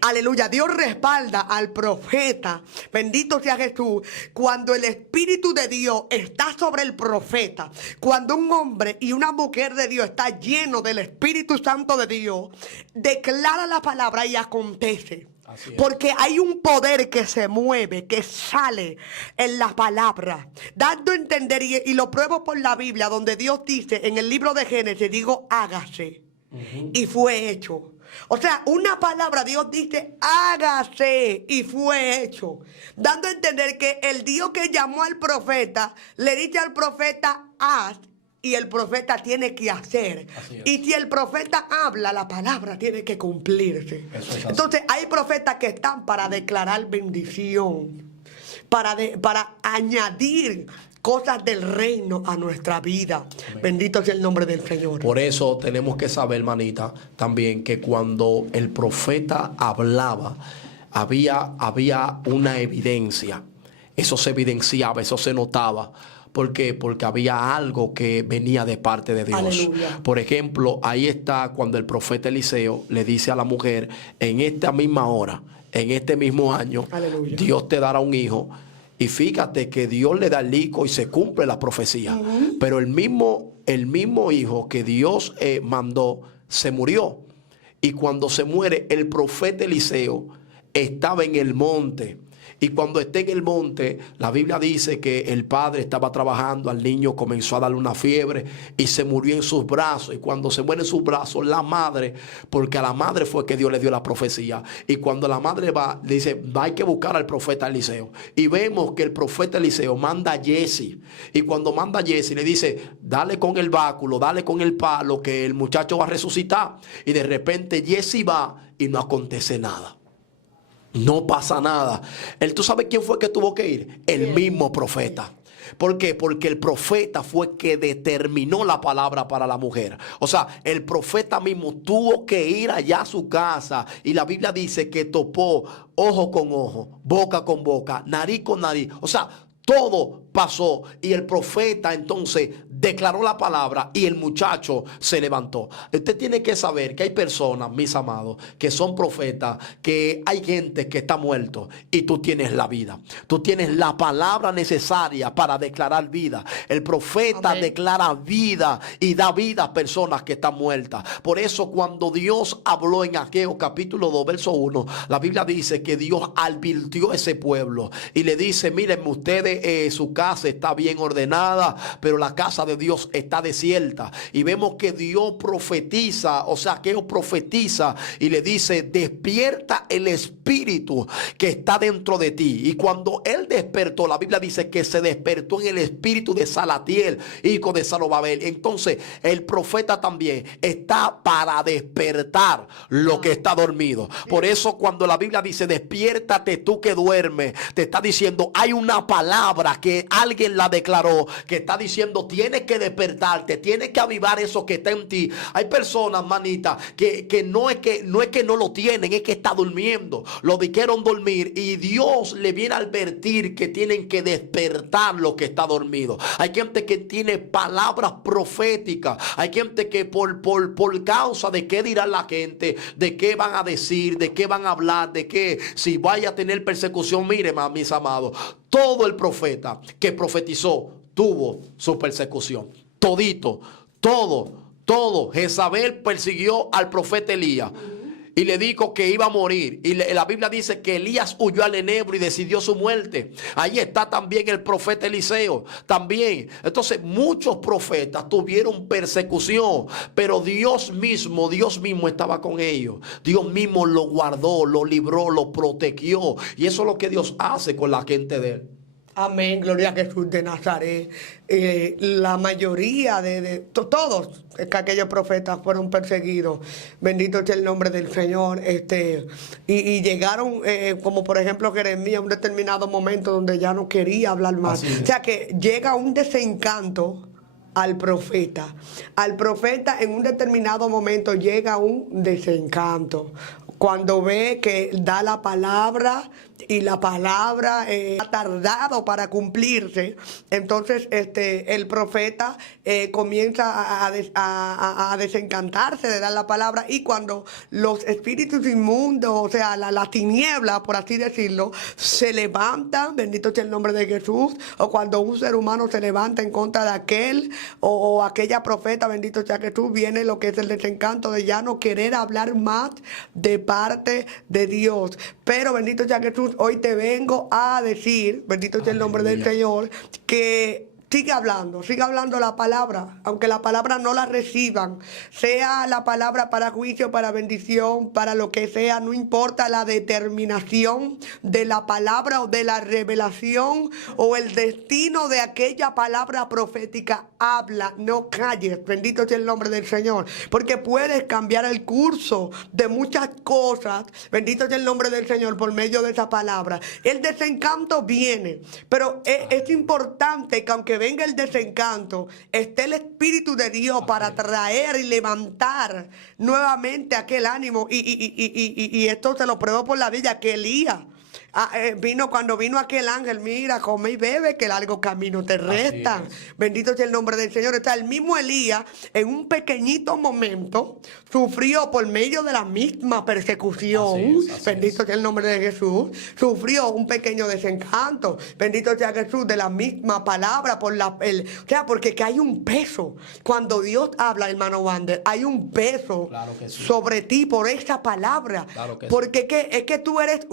Aleluya, Dios respalda al profeta, bendito sea Jesús, cuando el Espíritu de Dios está sobre el profeta, cuando un hombre y una mujer de Dios está lleno del Espíritu Santo de Dios, declara la palabra y acontece. Porque hay un poder que se mueve, que sale en la palabra, dando a entender, y lo pruebo por la Biblia, donde Dios dice en el libro de Génesis, digo, hágase, y fue hecho. O sea, una palabra, Dios dice, hágase, y fue hecho. Dando a entender que el Dios que llamó al profeta, le dice al profeta, haz, y el profeta tiene que hacer. Y si el profeta habla, la palabra tiene que cumplirse. Entonces, hay profetas que están para declarar bendición. para añadir cosas del reino a nuestra vida. Amén. Bendito sea el nombre del Señor. Por eso tenemos que saber, hermanita, también que cuando el profeta hablaba, había una evidencia. Eso se evidenciaba, eso se notaba. ¿Por qué? Porque había algo que venía de parte de Dios. Aleluya. Por ejemplo, ahí está cuando el profeta Eliseo le dice a la mujer, en esta misma hora, en este mismo año, aleluya, Dios te dará un hijo. Y fíjate que Dios le da el hijo y se cumple la profecía. Pero el mismo hijo que Dios mandó se murió. Y cuando se muere, el profeta Eliseo estaba en el monte. Y cuando esté en el monte, la Biblia dice que el padre estaba trabajando, al niño comenzó a darle una fiebre y se murió en sus brazos. Y cuando se muere en sus brazos, la madre, porque a la madre fue que Dios le dio la profecía. Y cuando la madre va, le dice, hay que buscar al profeta Eliseo. Y vemos que el profeta Eliseo manda a Jesse. Y cuando manda a Jesse, le dice, dale con el báculo, dale con el palo, que el muchacho va a resucitar. Y de repente Jesse va y no acontece nada. No pasa nada. ¿Tú sabes quién fue que tuvo que ir? El mismo profeta. ¿Por qué? Porque el profeta fue que determinó la palabra para la mujer. O sea, el profeta mismo tuvo que ir allá a su casa. Y la Biblia dice que topó ojo con ojo, boca con boca, nariz con nariz. O sea, todo pasó y el profeta entonces declaró la palabra y el muchacho se levantó. Usted tiene que saber que hay personas, mis amados, que son profetas, que hay gente que está muerto y tú tienes la vida. Tú tienes la palabra necesaria para declarar vida. El profeta Amén. Declara vida y da vida a personas que están muertas. Por eso cuando Dios habló en Ageo capítulo 2 verso 1, la Biblia dice que Dios advirtió a ese pueblo y le dice, miren ustedes, su casa está bien ordenada, pero la casa de Dios está desierta. Y vemos que Dios profetiza, o sea, que Dios profetiza y le dice, despierta el espíritu que está dentro de ti. Y cuando él despertó, la Biblia dice que se despertó en el espíritu de Salatiel, hijo de Zorobabel. Entonces el profeta también está para despertar lo que está dormido. Por eso cuando la Biblia dice, despiértate tú que duermes, te está diciendo, hay una palabra que alguien la declaró, que está diciendo, tienes que despertarte, tienes que avivar eso que está en ti. Hay personas, manita, que no es que no lo tienen, es que está durmiendo. Lo dijeron dormir y Dios le viene a advertir que tienen que despertar lo que está dormido. Hay gente que tiene palabras proféticas. Hay gente que por causa de qué dirá la gente, de qué van a decir, de qué van a hablar, de qué si vaya a tener persecución. Mire, mis amados, todo el profeta que profetizó tuvo su persecución. Todito, todo. Jezabel persiguió al profeta Elías y le dijo que iba a morir. Y la Biblia dice que Elías huyó al enebro y decidió su muerte. Ahí está también el profeta Eliseo. También. Entonces muchos profetas tuvieron persecución. Pero Dios mismo estaba con ellos. Dios mismo lo guardó, lo libró, lo protegió. Y eso es lo que Dios hace con la gente de él. Amén, gloria a Jesús de Nazaret. La mayoría de todos aquellos profetas fueron perseguidos. Bendito sea el nombre del Señor. Y llegaron, como por ejemplo Jeremías, a un determinado momento donde ya no quería hablar más. O sea que llega un desencanto al profeta. Al profeta en un determinado momento llega un desencanto. Cuando ve que da la palabra y la palabra ha tardado para cumplirse, entonces el profeta comienza a desencantarse de dar la palabra, y cuando los espíritus inmundos, o sea, la tiniebla, por así decirlo, se levantan, bendito sea el nombre de Jesús, o cuando un ser humano se levanta en contra de aquel o aquella profeta, bendito sea Jesús, viene lo que es el desencanto de ya no querer hablar más de parte de Dios. Pero bendito sea Jesús, hoy te vengo a decir, bendito sea el nombre del Señor, que sigue hablando la palabra, aunque la palabra no la reciban, sea la palabra para juicio, para bendición, para lo que sea, no importa la determinación de la palabra o de la revelación o el destino de aquella palabra profética. habla, no calles. Bendito sea el nombre del Señor. Porque puedes cambiar el curso de muchas cosas. Bendito sea el nombre del Señor por medio de esa palabra. El desencanto viene. Pero es importante que aunque venga el desencanto, esté el Espíritu de Dios para traer y levantar nuevamente aquel ánimo. Y esto se lo pruebo por la vida que Elías. Cuando vino aquel ángel, mira, come y bebe, que largo camino te resta. Bendito sea el nombre del Señor. Está el mismo Elías, en un pequeñito momento, sufrió por medio de la misma persecución. Bendito sea el nombre de Jesús. Sufrió un pequeño desencanto. Bendito sea Jesús, de la misma palabra. O sea, porque que hay un peso. Cuando Dios habla, hermano Wander, hay un peso sobre ti por esa palabra. Porque es que tú eres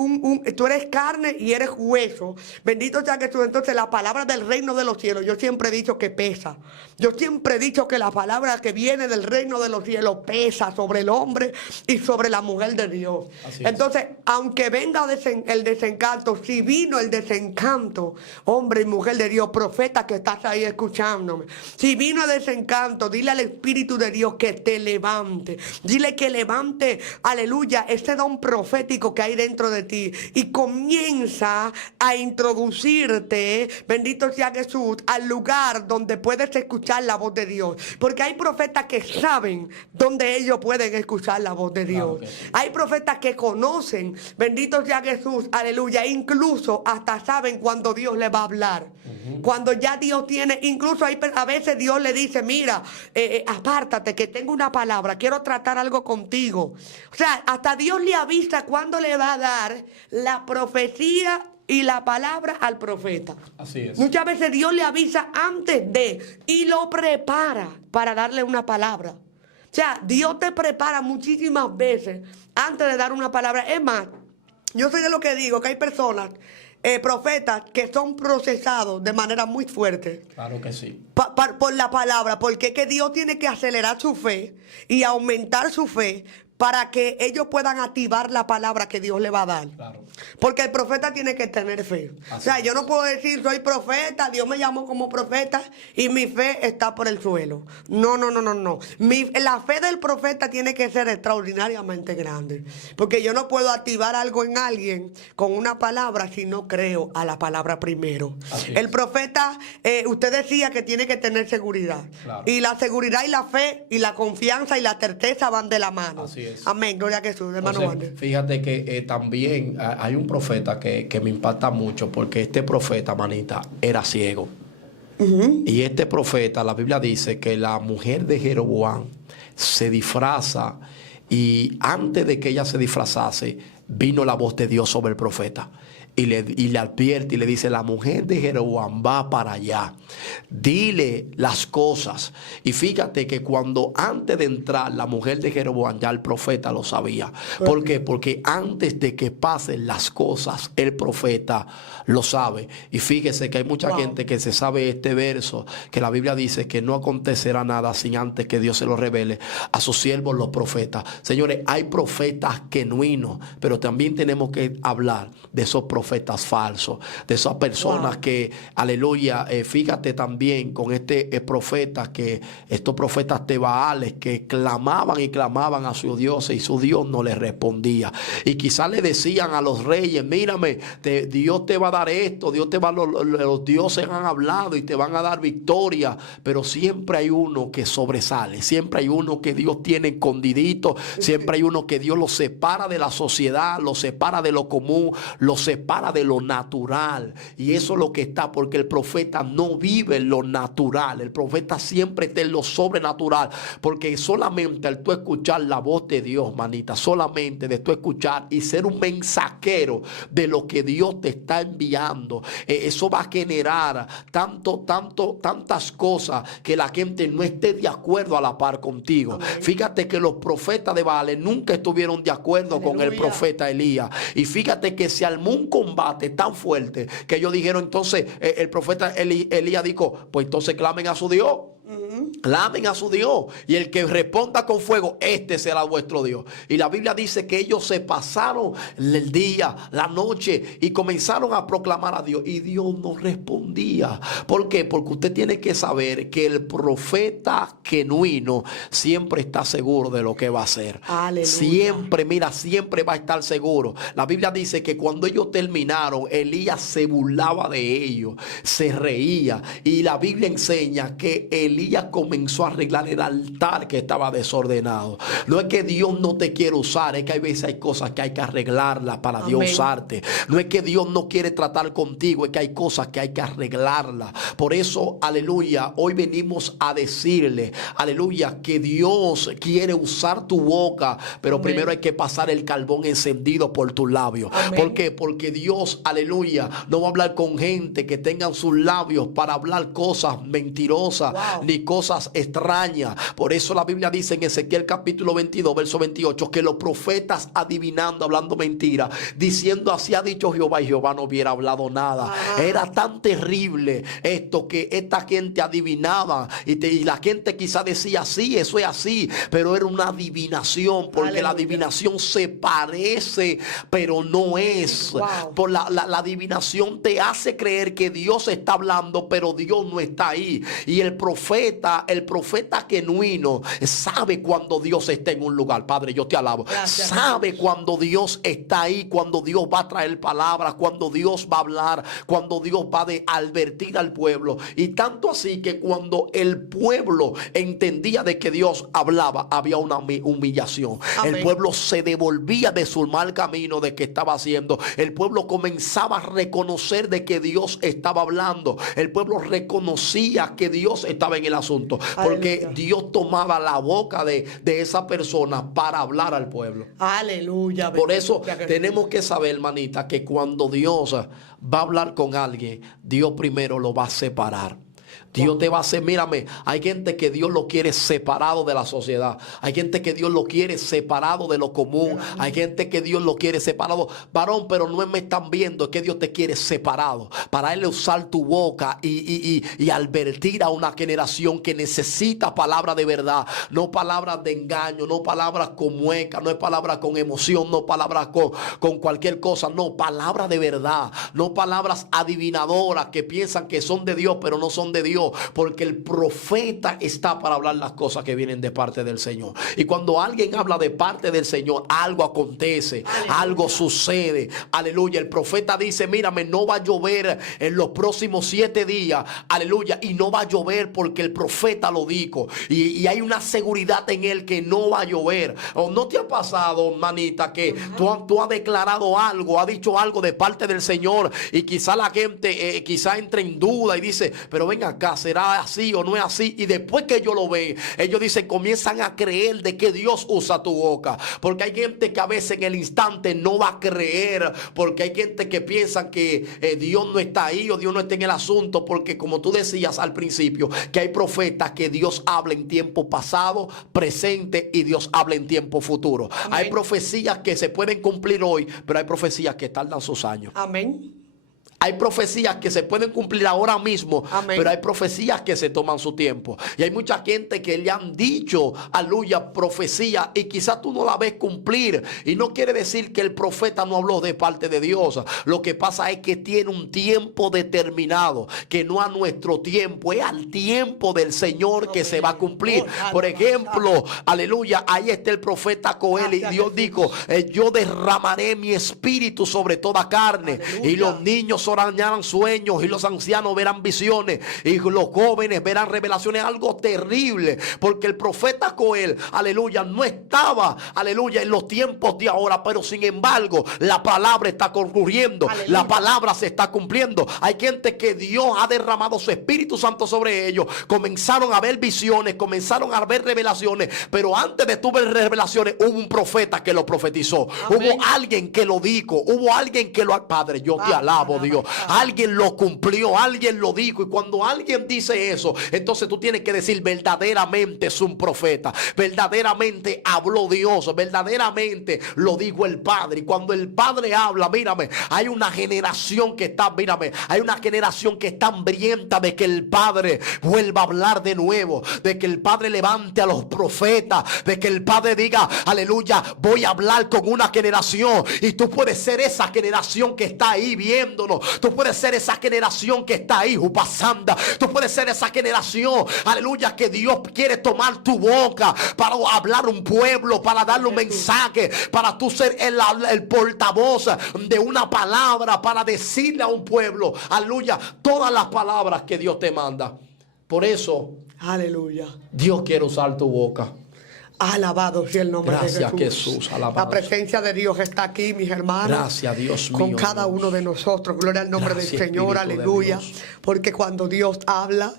tú eres carne y eres hueso. Bendito sea Jesús. Entonces la palabra del reino de los cielos, yo siempre he dicho que pesa. Yo siempre he dicho que la palabra que viene del reino de los cielos pesa sobre el hombre y sobre la mujer de Dios. Entonces, aunque venga el desencanto, si vino el desencanto, hombre y mujer de Dios, profeta que estás ahí escuchándome, si vino el desencanto, dile al Espíritu de Dios que te levante. Dile que levante, aleluya, ese don profético que hay dentro de ti y comienza a introducirte, bendito sea Jesús, al lugar donde puedes escuchar la voz de Dios. Porque hay profetas que saben dónde ellos pueden escuchar la voz de Dios. Hay profetas que conocen, bendito sea Jesús, aleluya, incluso hasta saben cuando Dios le va a hablar. Cuando ya Dios tiene, incluso a veces Dios le dice, mira, apártate que tengo una palabra, quiero tratar algo contigo. O sea, hasta Dios le avisa cuándo le va a dar la profecía y la palabra al profeta. Así es. Muchas veces Dios le avisa antes de y lo prepara para darle una palabra. O sea, Dios te prepara muchísimas veces antes de dar una palabra. Es más, yo sé de lo que digo, que hay personas, profetas, que son procesados de manera muy fuerte. Claro que sí. Por la palabra, porque es que Dios tiene que acelerar su fe y aumentar su fe para que ellos puedan activar la palabra que Dios le va a dar. Porque el profeta tiene que tener fe. O sea, yo no puedo decir, soy profeta, Dios me llamó como profeta y mi fe está por el suelo. No. La fe del profeta tiene que ser extraordinariamente grande. Porque yo no puedo activar algo en alguien con una palabra si no creo a la palabra primero. El profeta, usted decía que tiene que tener seguridad. Y la seguridad y la fe y la confianza y la certeza van de la mano. Amén, gloria a Jesús, hermano Wander. Fíjate que también hay un profeta que me impacta mucho, porque este profeta, manita, era ciego. Y este profeta, la Biblia dice que la mujer de Jeroboam se disfraza, y antes de que ella se disfrazase, vino la voz de Dios sobre el profeta. Y le advierte y le dice, la mujer de Jeroboam va para allá, dile las cosas. Y fíjate que cuando antes de entrar la mujer de Jeroboam, ya el profeta lo sabía. ¿Por qué? Porque antes de que pasen las cosas, el profeta lo sabe. Y fíjese que hay mucha gente que se sabe este verso, que la Biblia dice que no acontecerá nada sin antes que Dios se lo revele a sus siervos los profetas. Señores, hay profetas genuinos, pero también tenemos que hablar de esos profetas falsos, de esas personas que, aleluya, fíjate también con este profeta, que estos profetas de Baales que clamaban y clamaban a su Dios y su Dios no les respondía. Y quizás le decían a los reyes, mírame, Dios te va a dar esto, Dios te va los dioses han hablado y te van a dar victoria, pero siempre hay uno que sobresale, siempre hay uno que Dios tiene escondidito, siempre hay uno que Dios lo separa de la sociedad, lo separa de lo común, lo separa de lo natural. Y eso es lo que está, porque el profeta no vive en lo natural, el profeta siempre está en lo sobrenatural, porque solamente al tú escuchar la voz de Dios, manita, solamente de tú escuchar y ser un mensajero de lo que Dios te está enviando, eso va a generar tantas cosas que la gente no esté de acuerdo a la par contigo. Amén. Fíjate que los profetas de Baal nunca estuvieron de acuerdo con el profeta Elías, y fíjate que se armó un combate tan fuerte que ellos dijeron, entonces el profeta Elías dijo, pues entonces clamen a su Dios. Amén. Clamen a su Dios, y el que responda con fuego, este será vuestro Dios. Y la Biblia dice que ellos se pasaron el día, la noche, y comenzaron a proclamar a Dios, y Dios no respondía. ¿Por qué? Porque usted tiene que saber que el profeta genuino siempre está seguro de lo que va a hacer. Aleluya. Siempre, mira, siempre va a estar seguro. La Biblia dice que cuando ellos terminaron, Elías se burlaba de ellos, se reía, y la Biblia enseña que Elías comenzó a arreglar el altar que estaba desordenado. No es que Dios no te quiere usar, es que hay veces hay cosas que hay que arreglarlas para Amén. Dios usarte. No es que Dios no quiere tratar contigo, es que hay cosas que hay que arreglarlas. Por eso, aleluya, hoy venimos a decirle, aleluya, que Dios quiere usar tu boca, pero Amén. primero hay que pasar el carbón encendido por tus labios. Amén. ¿Por qué? Porque Dios, aleluya, no va a hablar con gente que tengan sus labios para hablar cosas mentirosas, Wow. ni cosas extrañas. Por eso la Biblia dice en Ezequiel capítulo 22, verso 28, que los profetas adivinando, hablando mentira, diciendo así ha dicho Jehová, y Jehová no hubiera hablado nada. Era tan terrible esto que esta gente adivinaba, y la gente quizá decía sí, eso es así, pero era una adivinación, porque la Aleluya. adivinación se parece, pero no es. Wow. Por la adivinación te hace creer que Dios está hablando, pero Dios no está ahí. Y el profeta genuino sabe cuando Dios está en un lugar. Padre, yo te alabo. Gracias, Sabe cuando Dios está ahí, cuando Dios va a traer palabras, cuando Dios va a hablar, cuando Dios va a advertir al pueblo. Y tanto así que cuando el pueblo entendía de que Dios hablaba, había una humillación. Amén. El pueblo se devolvía de su mal camino de que estaba haciendo. El pueblo comenzaba a reconocer de que Dios estaba hablando. El pueblo reconocía que Dios estaba en el asunto, porque Aleluya. Dios tomaba la boca de esa persona para hablar al pueblo. Aleluya. Por eso Bendito sea Jesús. tenemos que saber, hermanita, que cuando Dios va a hablar con alguien, Dios primero lo va a separar. Dios te va a hacer, mírame, hay gente que Dios lo quiere separado de la sociedad. Hay gente que Dios lo quiere separado de lo común. Hay gente que Dios lo quiere separado. Varón, pero no me están viendo, es que Dios te quiere separado. Para Él usar tu boca y advertir a una generación que necesita palabras de verdad. No palabras de engaño, no palabras con mueca, no es palabras con emoción, no palabras con cualquier cosa. No, palabras de verdad. No palabras adivinadoras que piensan que son de Dios, pero no son de Dios, porque el profeta está para hablar las cosas que vienen de parte del Señor. Y cuando alguien habla de parte del Señor, algo acontece, aleluya, algo sucede, aleluya. El profeta dice, mírame, no va a llover en los próximos 7 días, aleluya, y no va a llover porque el profeta lo dijo, y hay una seguridad en él que no va a llover. ¿O no te ha pasado, manita, que tú has declarado algo, has dicho algo de parte del Señor, y quizá la gente quizá entra en duda y dice, pero ven acá, ¿será así o no es así? Y después que ellos lo ven, ellos dicen, comienzan a creer de que Dios usa tu boca. Porque hay gente que a veces en el instante no va a creer, porque hay gente que piensa que Dios no está ahí o Dios no está en el asunto, porque como tú decías al principio, que hay profetas que Dios habla en tiempo pasado, presente, y Dios habla en tiempo futuro. Amén. Hay profecías que se pueden cumplir hoy, pero hay profecías que tardan sus años. Amén. Hay profecías que se pueden cumplir ahora mismo, amén, pero hay profecías que se toman su tiempo. Y hay mucha gente que le han dicho, aleluya, profecía, y quizás tú no la ves cumplir. Y no quiere decir que el profeta no habló de parte de Dios. Lo que pasa es que tiene un tiempo determinado, que no a nuestro tiempo, es al tiempo del Señor que se va a cumplir. Por ejemplo, aleluya, ahí está el profeta Joel, y Dios dijo, yo derramaré mi espíritu sobre toda carne, aleluya, y los niños soñarán sueños, y los ancianos verán visiones, y los jóvenes verán revelaciones. Algo terrible, porque el profeta Joel, aleluya, no estaba, aleluya, en los tiempos de ahora, pero sin embargo la palabra está concurriendo, aleluya, la palabra se está cumpliendo. Hay gente que Dios ha derramado su Espíritu Santo sobre ellos, comenzaron a ver visiones, comenzaron a ver revelaciones, pero antes de tu ver revelaciones hubo un profeta que lo profetizó. Amén. Hubo alguien que lo dijo, hubo alguien que lo... Padre, yo te alabo, Dios. tuyo. Alguien lo cumplió, alguien lo dijo. Y cuando alguien dice eso, entonces tú tienes que decir: verdaderamente es un profeta, verdaderamente habló Dios, verdaderamente lo dijo el Padre. Y cuando el Padre habla, mírame, hay una generación que está, mírame, hay una generación que está hambrienta de que el Padre vuelva a hablar de nuevo, de que el Padre levante a los profetas, de que el Padre diga: aleluya, voy a hablar con una generación. Y tú puedes ser esa generación que está ahí viéndonos. Tú puedes ser esa generación que está ahí pasando. Tú puedes ser esa generación, aleluya, que Dios quiere tomar tu boca para hablar a un pueblo, para darle un mensaje, para tú ser el portavoz de una palabra, para decirle a un pueblo, aleluya, todas las palabras que Dios te manda. Por eso, aleluya, Dios quiere usar tu boca. Alabado sea el nombre de Jesús. Gracias, Jesús. Alabado. La presencia de Dios está aquí, mis hermanos. Gracias, Dios mío. Con cada uno de nosotros. Gloria al nombre Gracias, del Señor. Espíritu de Aleluya. Dios. Porque cuando Dios habla,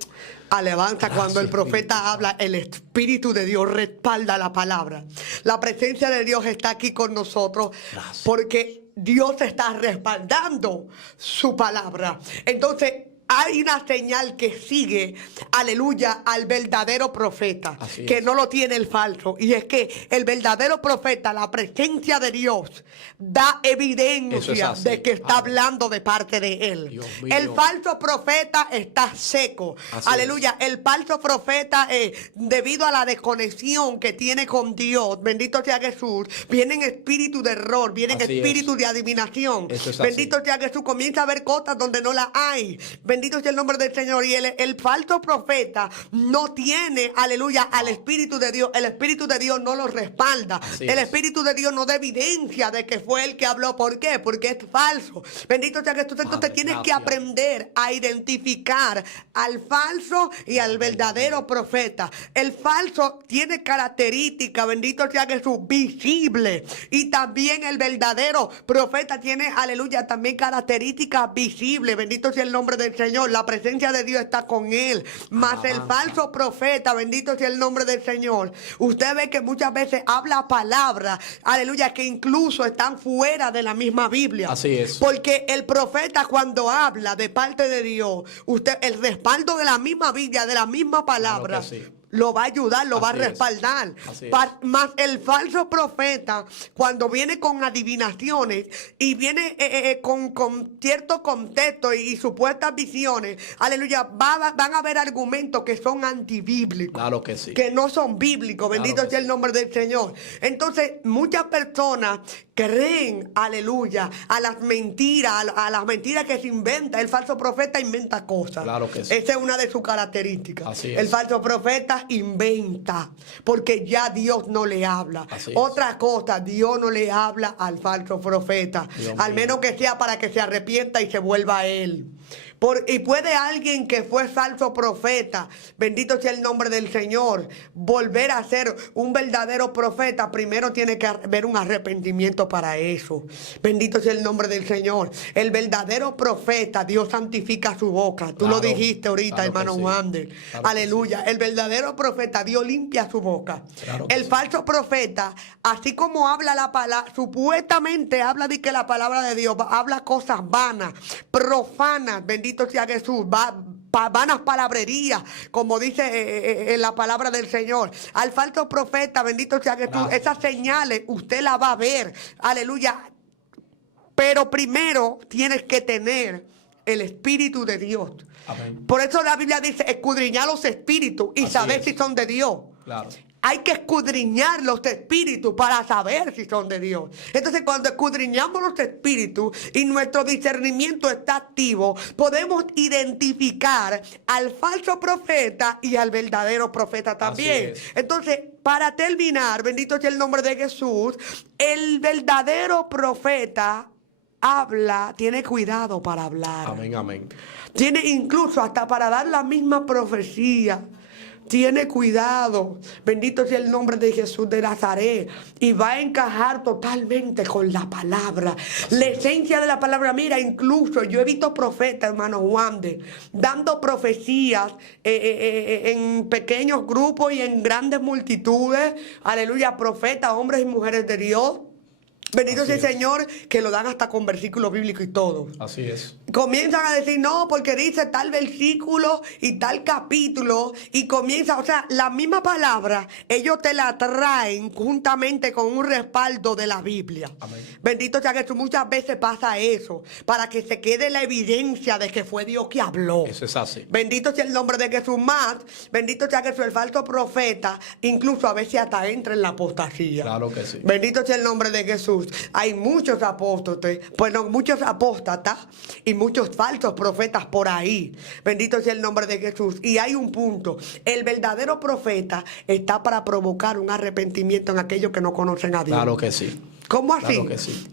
alabanza, Gracias, cuando el profeta Espíritu. habla, el Espíritu de Dios respalda la palabra. La presencia de Dios está aquí con nosotros. Gracias. Porque Dios está respaldando su palabra. Entonces, hay una señal que sigue, aleluya, al verdadero profeta, Así que es. no lo tiene el falso. Y es que el verdadero profeta, la presencia de Dios, da Eso es evidencia así. de que está Amén. hablando de parte de él. Dios mío. El falso profeta está seco. Así Aleluya. El falso profeta, debido a la desconexión que tiene con Dios, bendito sea Jesús, vienen espíritu de error, vienen Así espíritu de adivinación. Eso es así. Bendito sea Jesús, comienza a ver cosas donde no las hay. Bendito sea el nombre del Señor. Y el falso profeta no tiene, aleluya, al Espíritu de Dios. El Espíritu de Dios no lo respalda. Así El es. Espíritu de Dios no da evidencia de que fue él que habló. ¿Por qué? Porque es falso. Bendito sea Jesús. Entonces Padre, tienes que gracias. aprender a identificar al falso y al verdadero profeta. El falso tiene características, bendito sea Jesús, visible. Y también el verdadero profeta tiene, aleluya, también características visibles. Bendito sea el nombre del Señor. La presencia de Dios está con él. Mas el falso profeta, bendito sea el nombre del Señor. Usted ve que muchas veces habla palabras, aleluya, que incluso están fuera de la misma Biblia. Así es. Porque el profeta, cuando habla de parte de Dios, usted, el respaldo de la misma Biblia, de la misma palabra, Claro que sí. lo va a ayudar, lo va a Así es. respaldar. Así es. Más el falso profeta, cuando viene con adivinaciones y viene con cierto contexto y supuestas visiones, aleluya, van a haber argumentos que son antibíblicos. Claro que sí. Que no son bíblicos. Bendito Claro que sea el nombre del Señor. Entonces, muchas personas creen, aleluya, a las mentiras, a las mentiras que se inventa. El falso profeta inventa cosas. Claro que sí. Esa es una de sus características. Así es. El falso profeta inventa, porque ya Dios no le habla. Así es. Otra cosa, Dios no le habla al falso profeta. Dios Al mío. menos que sea para que se arrepienta y se vuelva a él. Y puede alguien que fue falso profeta, bendito sea el nombre del Señor, volver a ser un verdadero profeta. Primero tiene que haber un arrepentimiento para eso. Bendito sea el nombre del Señor. El verdadero profeta, Dios santifica su boca. Tú lo Claro, dijiste ahorita, claro hermano que sí. Wander. Claro que Aleluya. El verdadero profeta, Dios limpia su boca. Claro que El sí. falso profeta, así como habla la palabra, supuestamente habla de que la palabra de Dios habla cosas vanas, profanas, bendito sea Jesús, vanas palabrerías, como dice en la palabra del Señor. Al falso profeta, bendito sea Jesús, Gracias. esas señales usted las va a ver, aleluya. Pero primero tienes que tener el Espíritu de Dios. Amén. Por eso la Biblia dice: escudriñar los espíritus y Así saber es. si son de Dios. Claro. Hay que escudriñar los espíritus para saber si son de Dios. Entonces, cuando escudriñamos los espíritus y nuestro discernimiento está activo, podemos identificar al falso profeta y al verdadero profeta también. es. Entonces, para terminar, bendito sea el nombre de Jesús, el verdadero profeta habla, tiene cuidado para hablar. Amén, amén. Tiene incluso hasta para dar la misma profecía. Tiene cuidado. Bendito sea el nombre de Jesús de Nazaret. Y va a encajar totalmente con la palabra. La esencia de la palabra. Mira, incluso yo he visto profetas, hermano Wander, dando profecías en pequeños grupos y en grandes multitudes. Aleluya, profetas, hombres y mujeres de Dios. Bendito sea el Así es. Señor, que lo dan hasta con versículos bíblicos y todo. Así es. Comienzan a decir, no, porque dice tal versículo y tal capítulo, y comienza, o sea, la misma palabra, ellos te la traen juntamente con un respaldo de la Biblia. Amén. Bendito sea Jesús, muchas veces pasa eso, para que se quede la evidencia de que fue Dios que habló. Eso es así. Bendito sea el nombre de Jesús, más, bendito sea Jesús, el falso profeta, incluso a veces hasta entra en la apostasía. Claro que sí. Bendito sea el nombre de Jesús. Hay muchos apóstoles, bueno, muchos apóstatas y muchos falsos profetas por ahí. Bendito sea el nombre de Jesús. Y hay un punto. El verdadero profeta está para provocar un arrepentimiento en aquellos que no conocen a Dios. Claro que sí. ¿Cómo así? Claro que sí.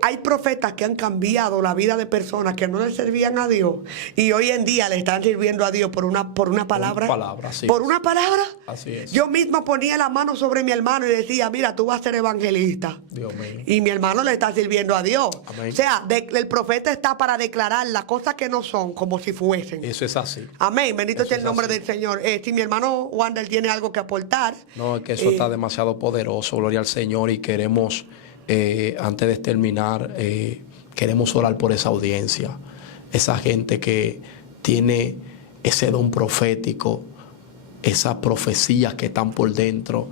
Hay profetas que han cambiado la vida de personas que no le servían a Dios y hoy en día le están sirviendo a Dios por una palabra. Así ¿Por es. una palabra? Así es. Yo mismo ponía la mano sobre mi hermano y decía, mira, tú vas a ser evangelista. Dios mío. Y mi hermano le está sirviendo a Dios. Amén. O sea, el profeta está para declarar las cosas que no son como si fuesen. Eso es así. Amén. Bendito Eso sea el es nombre así. del Señor. Si mi hermano Wander tiene algo que aportar. No, es que eso está demasiado poderoso, gloria al Señor, y queremos, antes de terminar, queremos orar por esa audiencia, esa gente que tiene ese don profético, esas profecías que están por dentro,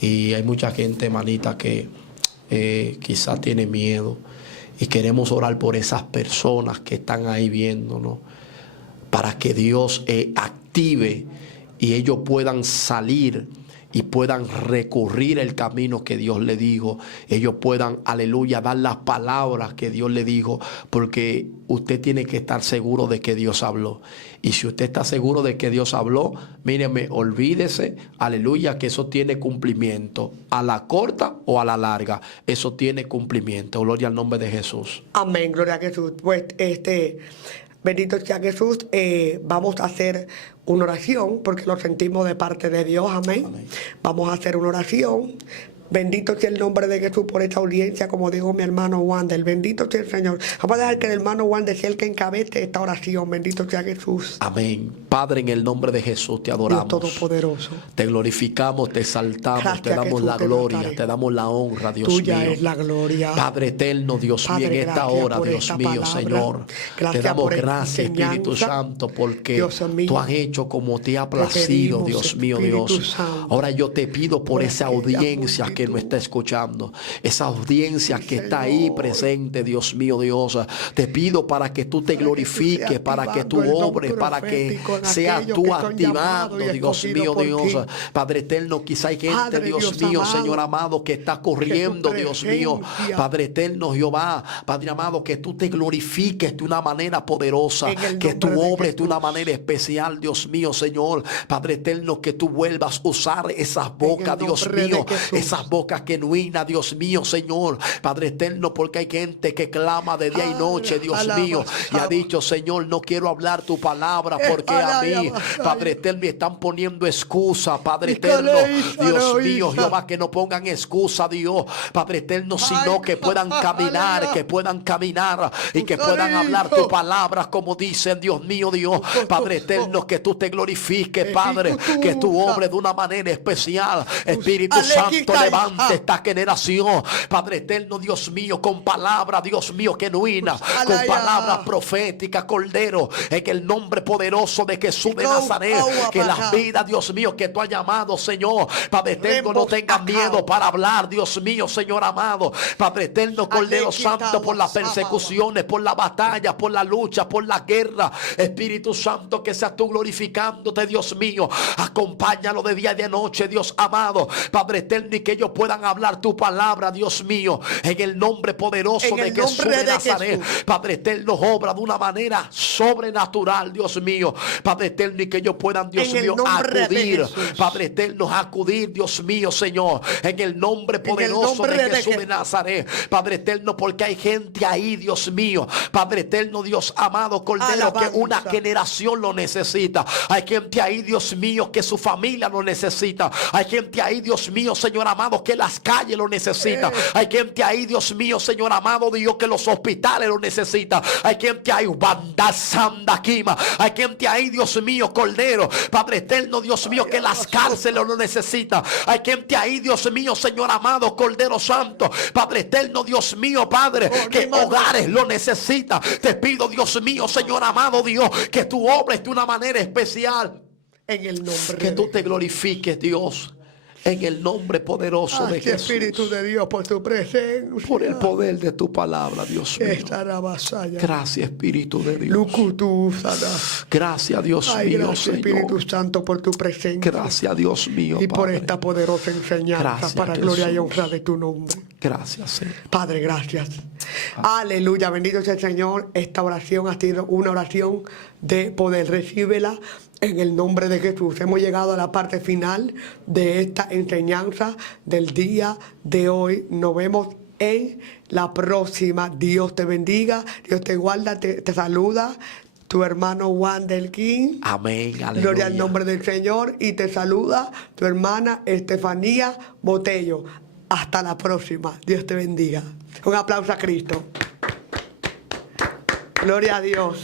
y hay mucha gente, manita, que quizás tiene miedo, y queremos orar por esas personas que están ahí viéndonos, para que Dios active y ellos puedan salir y puedan recurrir el camino que Dios le dijo. Ellos puedan, aleluya, dar las palabras que Dios le dijo, porque usted tiene que estar seguro de que Dios habló. Y si usted está seguro de que Dios habló, míreme, olvídese, aleluya, que eso tiene cumplimiento. A la corta o a la larga, eso tiene cumplimiento. Gloria al nombre de Jesús. Amén, gloria a Jesús. Pues bendito sea Jesús. Vamos a hacer una oración porque lo sentimos de parte de Dios. Amén. Amén. Vamos a hacer una oración. Bendito sea el nombre de Jesús por esta audiencia, como dijo mi hermano Wander. Bendito sea el Señor. Vamos a dejar que el hermano Wander sea el que encabece esta oración. Bendito sea Jesús. Amén. Padre, en el nombre de Jesús te Dios adoramos. Todopoderoso. Te glorificamos, te exaltamos, Gracias, te damos Jesús la de gloria, Nazaret. te damos la honra, Dios Tuya mío. es la gloria. Padre eterno, Dios Padre, mío, en esta gracias hora, por Dios esta mío, palabra. Señor. Gracias Te damos por esta gracias, Espíritu enseñanza. Santo, porque Dios mío, tú has hecho como te ha te placido, pedimos, Dios mío, Espíritu Dios. Santo, Ahora yo te pido por por esa aquella audiencia que nos multitud. está escuchando, esa audiencia Sí, que está ahí Señor. presente, Dios mío, Dios. Te pido para que tú te Para que tú glorifiques, seas para que tú activando el don obres, para que profético en seas aquellos tú que son activando, llamados y Dios escogidos mío, por Dios. ti. Padre eterno, quizá hay gente, Padre, Dios Dios mío, amado, Señor amado, que está corriendo, que tu Dios mío. presencia, Padre eterno, Jehová, Padre amado, que tú te glorifiques de una manera poderosa, en el que tú nombre de obres de una Jesús. manera especial, Dios mío, Señor. Padre eterno, que tú vuelvas a usar esas bocas, Dios nombre de mío, Jesús. esas bocas genuinas, Dios mío, Señor. Padre eterno, porque hay gente que clama de día y noche, Dios Alaba, mío, y ha alaba. dicho, Señor, no quiero hablar tu palabra porque a mí, alaba, Padre eterno, me están poniendo excusa, Padre Y eterno, caléis, Dios aleluya. mío, Jehová, que no pongan excusa, Dios, Padre eterno, sino Ay, que puedan caminar, aleluya. que puedan caminar y que Aleluya. puedan hablar tu palabra como dicen, Dios mío, Dios, Padre eterno, que tú te glorifiques, Padre, que tú obres de una manera especial, Espíritu Santo, levante esta generación, Padre eterno, Dios mío, con palabra, Dios mío, genuina, con Alaya. palabras proféticas, Cordero, en el nombre poderoso de Jesús de Nazaret, que las vidas, Dios mío, que tú has llamado, Señor, Padre eterno, no tengan miedo para hablar, Dios mío, Señor amado, Padre eterno, Cordero Santo, por las persecuciones, por las batallas, por la lucha, por la guerra, Espíritu Santo, que seas tú glorificándote, Dios mío, acompáñalo de día y de noche, Dios amado, Padre eterno, y que ellos puedan hablar tu palabra, Dios mío, en el nombre poderoso En de el Jesús nombre de de Nazaret, Jesús. Padre eterno, obra de una manera sobrenatural, Dios mío, Padre eterno, y que ellos puedan, Dios En el mío, nombre de acudir, Jesús. Padre eterno, acudir, Dios mío, Señor, en el nombre En el poderoso nombre de de Jesús de Jesús. Nazaret, Padre eterno, porque hay gente ahí, Dios mío, Padre eterno, Dios amado, Cordero, Alabanza. que una generación lo necesita. Hay gente ahí, Dios mío, que su familia lo necesita. Hay gente ahí, Dios mío, Señor amado, amado, que las calles lo necesitan. Hay gente ahí, Dios mío, Señor amado Dios, que los hospitales lo necesitan. Hay gente ahí, banda sanda quima. Hay gente ahí, Dios mío, Cordero, Padre eterno, Dios mío, que las cárceles lo necesitan. Hay gente ahí, Dios mío, Señor amado, Cordero Santo, Padre eterno, Dios mío, Padre, que hogares lo necesitan. Te pido, Dios mío, Señor amado Dios, que tú obres de una manera especial. En el nombre Que de tú te glorifiques, Dios, en el nombre poderoso de Jesús. Espíritu de Dios, por tu presencia. Por el poder de tu palabra, Dios mío. Gracias, Espíritu de Dios. Gracias, Dios mío, Gracias, Señor. Espíritu Santo, por tu presencia. Gracias, Dios mío, Y por Padre. esta poderosa enseñanza, Gracias, para gloria y Jesús. honra de tu nombre. Gracias, Señor. Padre, gracias. Aleluya, bendito sea el Señor. Esta oración ha sido una oración de poder. Recíbela en el nombre de Jesús. Hemos llegado a la parte final de esta enseñanza del día de hoy. Nos vemos en la próxima. Dios te bendiga, Dios te guarda, te saluda tu hermano Juan del King. Amén, aleluya. Gloria al nombre del Señor. Y te saluda tu hermana Estefanía Botello. Hasta la próxima. Dios te bendiga. Un aplauso a Cristo. Gloria a Dios.